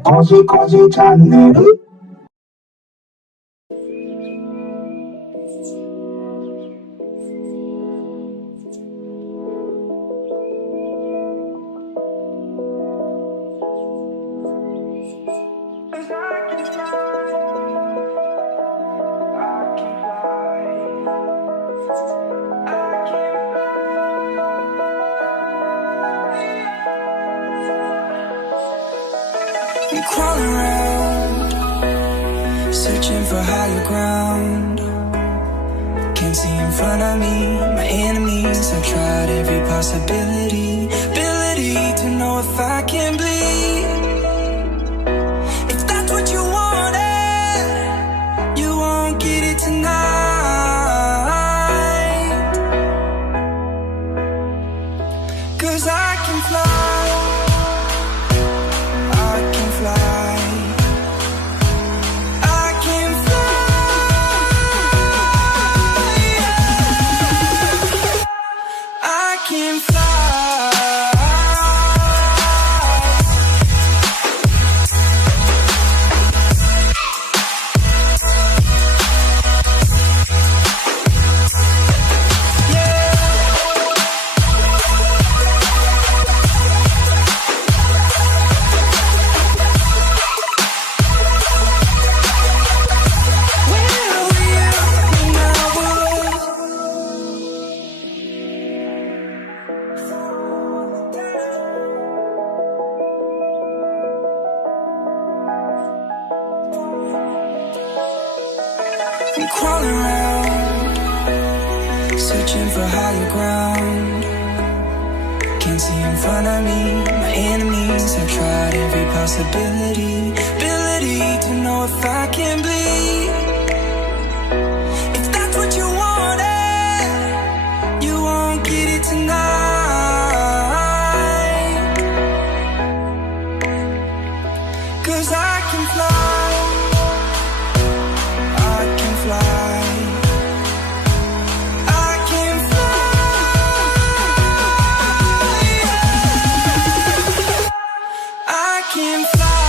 コジコジチャンネル。Crawling around, searching for higher ground. Can't see in front of me, my enemies. I've tried every possibility, ability to know if I can bleed. If that's what you wanted, you won't get it tonight. 'Cause I can fly. I'm crawling around, searching for higher ground. Can't see in front of me, my enemies. I've tried every possibility, ability to know if I can bleed. If that's what you wanted, you won't get it tonight. 'Cause I can fly. Can fly.